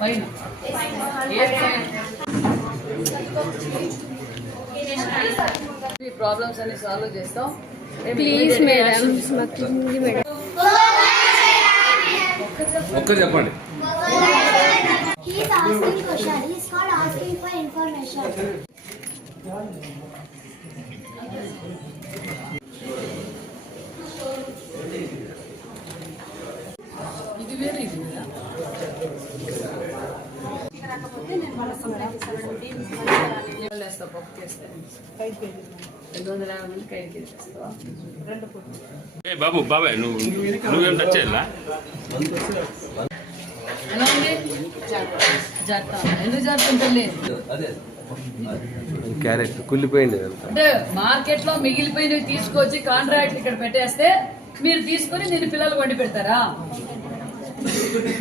Fine ఈ problems అన్ని solve చేస్తాం. ప్లీజ్ మేడం మేడం ఒక్కరు చెప్పండి. He బాబు బాబాయ్ నువ్వు నువ్వేం జాగ్రత్త క్యారెట్ కుళ్ళిపోయింది అంటే మార్కెట్లో మిగిలిపోయినవి తీసుకొచ్చి కాంట్రాక్ట్ ఇక్కడ పెట్టేస్తే మీరు తీసుకొని నేను పిల్లలు వండి పెడతారా?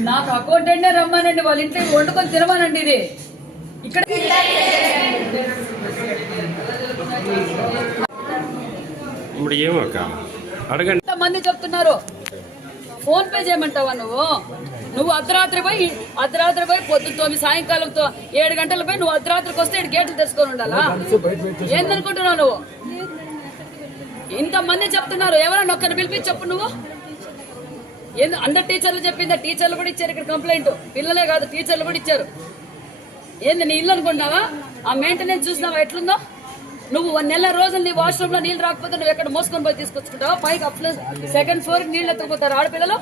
నాకు అకౌంటెంటే రమ్మానండి వాళ్ళ ఇంట్లో వండుకొని తినమానండి ఇది. ఇక్కడ ఇప్పుడు ఏమక్క అడగండి. మంది చెప్తున్నారు? ఫోన్ పే చేయమంటావా నువ్వు? నువ్వు అర్ధరాత్రి పోయి అర్ధరాత్రి పోయి పొద్దు తొమ్మిది సాయంకాలంతో ఏడు గంటల పోయి నువ్వు అర్ధరాత్రికి వస్తే ఇక్కడ గేట్లు తెచ్చుకొని ఉండాలా? ఏందనుకుంటున్నావు నువ్వు? ఇంతమంది చెప్తున్నారు ఎవరైనా ఒక్కరిని పిలిపించి చెప్పు నువ్వు. ఏంది అందరు టీచర్లు చెప్పిందా? టీచర్లు కూడా ఇచ్చారు ఇక్కడ కంప్లైంట్ పిల్లలే కాదు టీచర్లు కూడా ఇచ్చారు. ఏంది నీ ఇల్లు అనుకున్నావా ఆ మెయింటెనెన్స్ చూసినావా? ఎట్లుందో? నువ్వు నెల రోజులు నీ వాష్రూమ్లో నీళ్ళు రాకపోతే నువ్వు ఎక్కడ మోసుకొని పోయి తీసుకొచ్చుకుంటావా? పైకి అప్లై సెకండ్ ఫ్లోర్ నీళ్ళు ఎత్తుకుపోతారు ఆడపిల్లలు?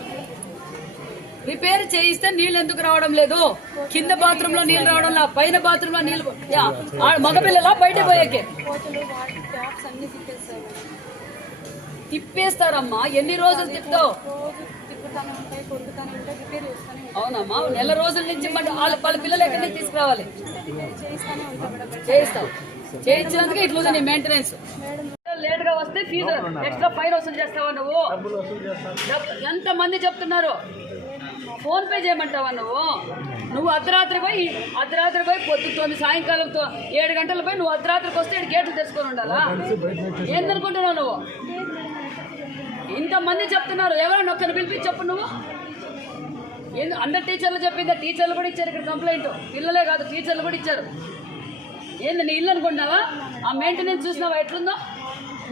రిపేర్ చేయిస్తే నీళ్ళు ఎందుకు రావడం లేదు? కింద బాత్రూమ్లో నీళ్ళు రావడం లా పైన బాత్రూమ్లో నీళ్ళు యా, మగపిల్లలా బయట పోయాకే. తిప్పేస్తారమ్మా ఎన్ని రోజులు తిప్పుతావు? అవునమ్మా నెల రోజుల నుంచి మరి వాళ్ళ వాళ్ళ పిల్లలు ఎక్కడి నుంచి తీసుకురావాలి? చేయిస్తావు చేయించినందుకు ఇట్లా నీ మెయింటెనెన్స్ లేట్గా వస్తే ఫీజు ఎక్స్ట్రా ఫైన్ వసూలు చేస్తావా నువ్వు? ఎంత మంది చెప్తున్నారు? ఫోన్ పే చేయమంటావా నువ్వు? నువ్వు అర్ధరాత్రి పోయి అర్ధరాత్రి పోయి పొద్దు తొమ్మిది సాయంకాలంతో ఏడు గంటల పోయి నువ్వు అర్ధరాత్రికి వస్తే ఇక్కడ గేట్లు తెచ్చుకొని ఉండాలా? ఏందనుకుంటున్నావు నువ్వు? ఇంతమంది చెప్తున్నారు. ఎవరైనా ఒక్కరిని పిలిపించి చెప్పు నువ్వు. ఎందు అందరు టీచర్లు చెప్పిందా టీచర్లు కూడా ఇచ్చారు ఇక్కడ కంప్లైంట్. పిల్లలే కాదు టీచర్లు కూడా ఇచ్చారు. ఏంది నీ ఇల్లు అనుకుంటున్నావా? ఆ మెయింటెనెన్స్ చూసినావా? ఎట్లుందో?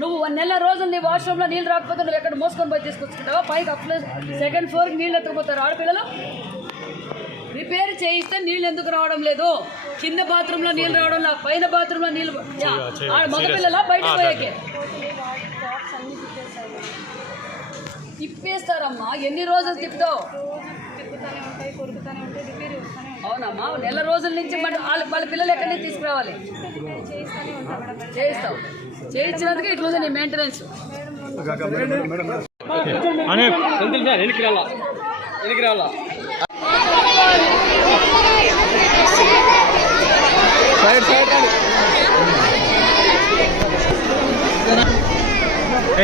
నువ్వు ఒక నెల రోజులు నీ వాష్రూమ్లో నీళ్ళు రాకపోతే నువ్వు ఎక్కడ మోసుకొని పోయి తీసుకొచ్చుకుంటావా? పైకి అప్ సెకండ్ ఫ్లోర్ నీళ్ళు ఎత్తుకుపోతారు ఆడపిల్లలు. రిపేర్ చేయిస్తే నీళ్ళు ఎందుకు రావడం లేదు? కింద బాత్రూమ్లో నీళ్ళు రావడం పైన బాత్రూమ్లో నీళ్ళు మగపిల్లలా బయట పోయేకే. తిప్పేస్తారమ్మా. ఎన్ని రోజులు తిప్పుతావు? అవునమ్మా నెల రోజుల నుంచి మరి వాళ్ళ వాళ్ళ పిల్లలు ఎక్కడి నుంచి తీసుకురావాలి? చేయిస్తావు. చేయించినందుకు ఇట్లుంది నీ మెయింటెనెన్స్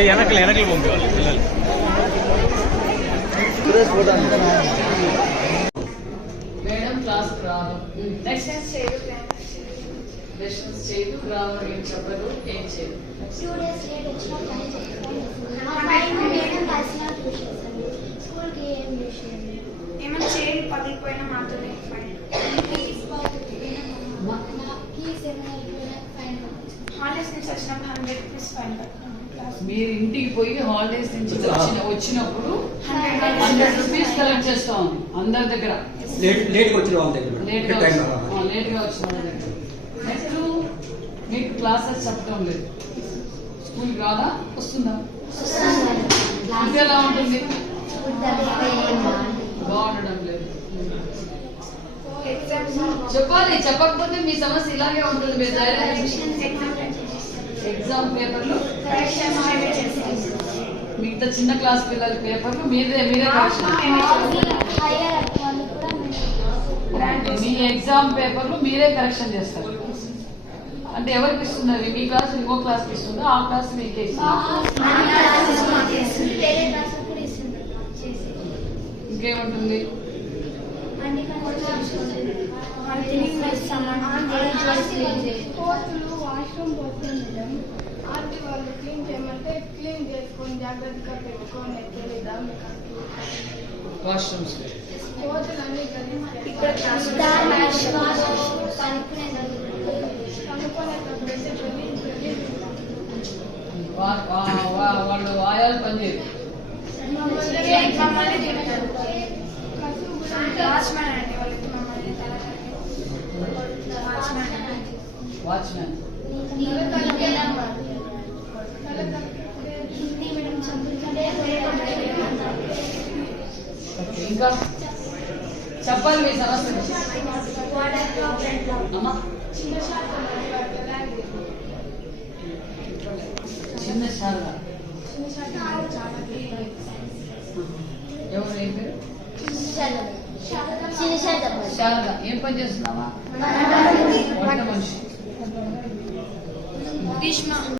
వెనకలు వెనకలు పంపించాలి పిల్లలు. మేడం క్లాస్ రాదు. లెసన్స్ చేయదు రాదు ఏం చెప్పదు ఏం చేయదు. Late వచ్చిన ఫైన్ మేడం స్కూల్కి ఏం చేసేది ఏమైనా చేయండి మాత్రమే హాలిడేస్ నుంచి వచ్చినప్పుడు హండ్రెడ్ రూపీస్ ఫైన్ కట్టాను మీరు ఇంటికి పోయి హాలిడేస్ నుంచి వచ్చిన వచ్చినప్పుడు హండ్రెడ్ రూపీస్ కలెక్ట్ చేస్తాం. అందరి దగ్గర. లేట్ లేట్గా వచ్చిన వాళ్ళ దగ్గర. లేట్గా వచ్చిన వాళ్ళ దగ్గర. నెక్స్ట్ మీకు క్లాసెస్ చెప్పడం లేదు. స్కూల్ రాదా? వస్తుందా? ఎలా ఉంటుంది? బాగుండడం లేదు. చెప్పాలి చెప్పకపోతే మీ సమస్య ఇలాగే ఉంటుంది మీరు ఎగ్జామ్ పేపర్లు మిగతా చిన్న క్లాస్ పిల్లల పేపర్లు మీరే మేము మీ ఎగ్జామ్ పేపర్లు మీరే కరెక్షన్ చేస్తారు. అంటే ఎవరికి ఇస్తున్నారు? మీ క్లాస్ ఇంకో ఇస్తుందా? ఆ క్లాస్ మీకే ఇస్తుందా? వేరే క్లాస్ చేసి. ఇంకేముంటుంది? అన్ని కనుక కోతులు వాష్రూమ్ పోతుంది మేడం ఆర్టీ వాళ్ళు క్లీన్ చేయమంటే క్లీన్ చేసుకొని జాగ్రత్తగా పెట్టుకొని తెలీదా మీకు వాష్రూమ్స్ కోతులు అన్ని ఇక్కడ కనుక్కునేటప్పుడు అయితే గలీజ్ గలీజ్ వాళ్ళు ఆయాలు పనిచేయరు మమ్మల్ని తింటారు ఇంకా? చెప్పాలి మీ సమస్య. చిన్న శారద. ఎవరు ఏం పేరు? శారద. ఏం పని చేస్తున్నావా? మనిషి. Dishma